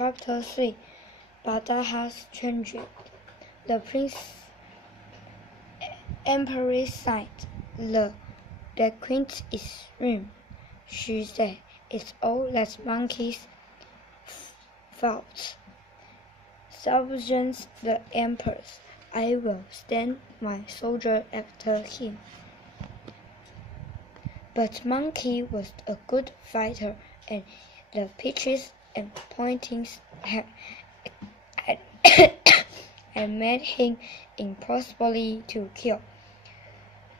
Chapter 3 Bada has changed. The Empress sighed. The queen is ruined, she said. It's all that monkey's fault. Subjugates the Empress. I will send my soldier after him. But Monkey was a good fighter, and the pitches and pointings had made him impossible to kill.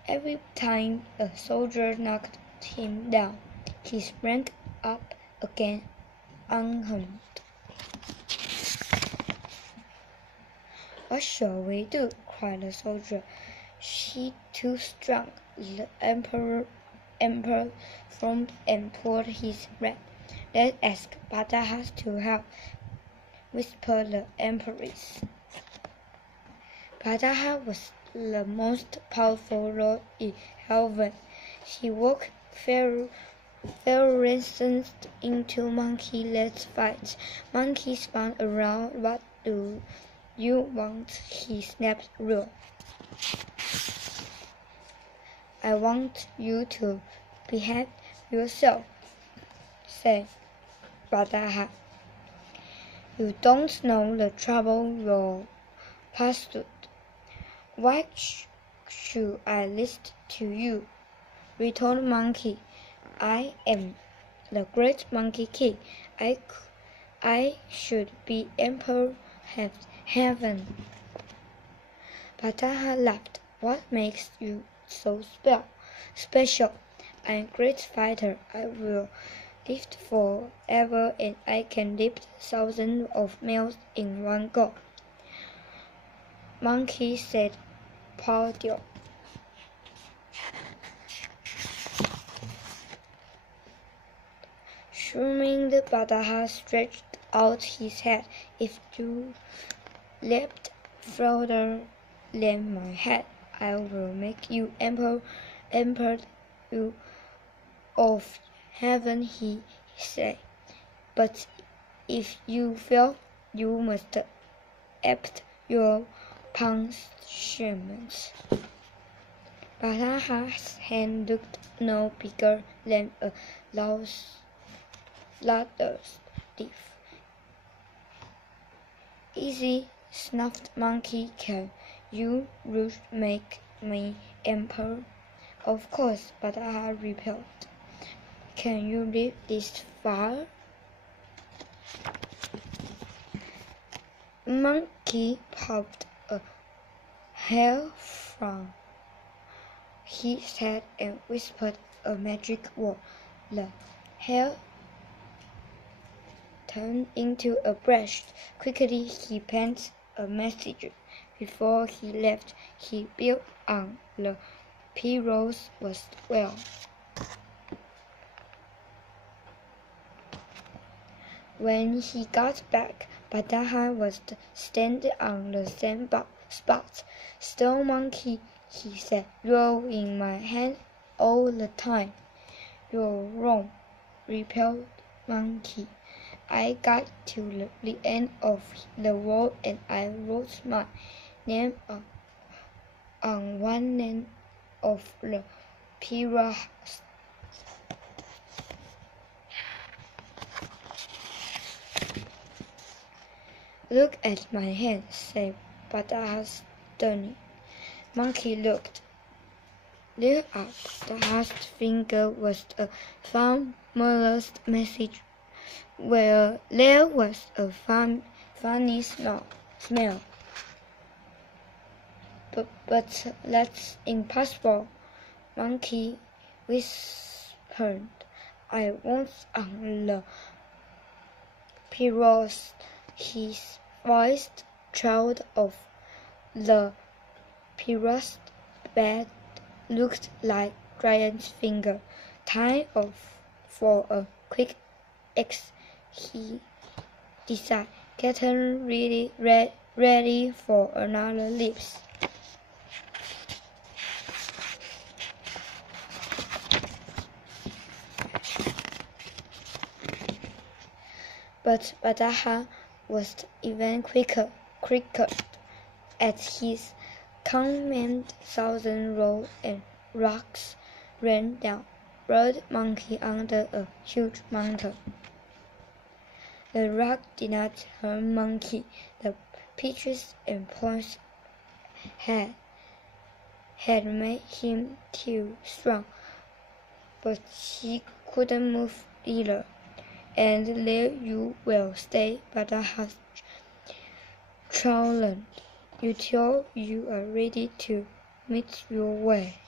Every time a soldier knocked him down, he sprang up again unharmed. "What shall we do?" cried the soldier. "She's too strong." The Emperor frowned and pulled his breath. "Let's ask Badaha to help," whispered the Empress. Badaha was the most powerful lord in heaven. He walked furiously into Monkey. "Let's fight." Monkey spun around. "What do you want?" he snapped. "Rule." "I want you to behave yourself," said Badaha. "You don't know the trouble your past through. Why should I listen to you?" retorted Monkey. "I am the great Monkey King. I should be Emperor of Heaven." Badaha laughed. "What makes you so special? I'm a great fighter. I will live forever, and I can lift thousands of miles in one go." Monkey said proudly. Shrugging, Badaha stretched out his head. "If you leapt further than my head, I will make you Emperor of Heaven," he said. "But if you fail, you must accept your punishment." Badaha's hand looked no bigger than a ladder's leaf. "Easy," snuffed Monkey. "Can you make me Emperor?" "Of course," Badaha replied. "Can you lift this far?" Monkey popped a hair from his head and whispered a magic word. The hair turned into a brush. Quickly he painted a message. Before he left, he built on the Pyros was well. When he got back, Badaha was standing on the same spot. "Stone Monkey," he said, "you're in my hand all the time." "You're wrong," replied Monkey. "I got to the end of the world and I wrote my name on one end of the Pyros. "Look at my hand," said Badaha sternly. Monkey looked. There at the last finger was a famous message where there was a funny smell. But that's impossible," Monkey whispered. "I was on the Pyros." His voice trailed off. The Pyros bed looked like giant's finger. "Time for a quick X," he decided, getting ready for another leap. But Badaha was even quicker. At his command, thousands rolled and rocks ran down. Rode Monkey under a huge mountain. The rock did not harm Monkey. The pitches and points had made him too strong, but he couldn't move either. And there you will stay, Badaha's challenge, until you are ready to meet your way.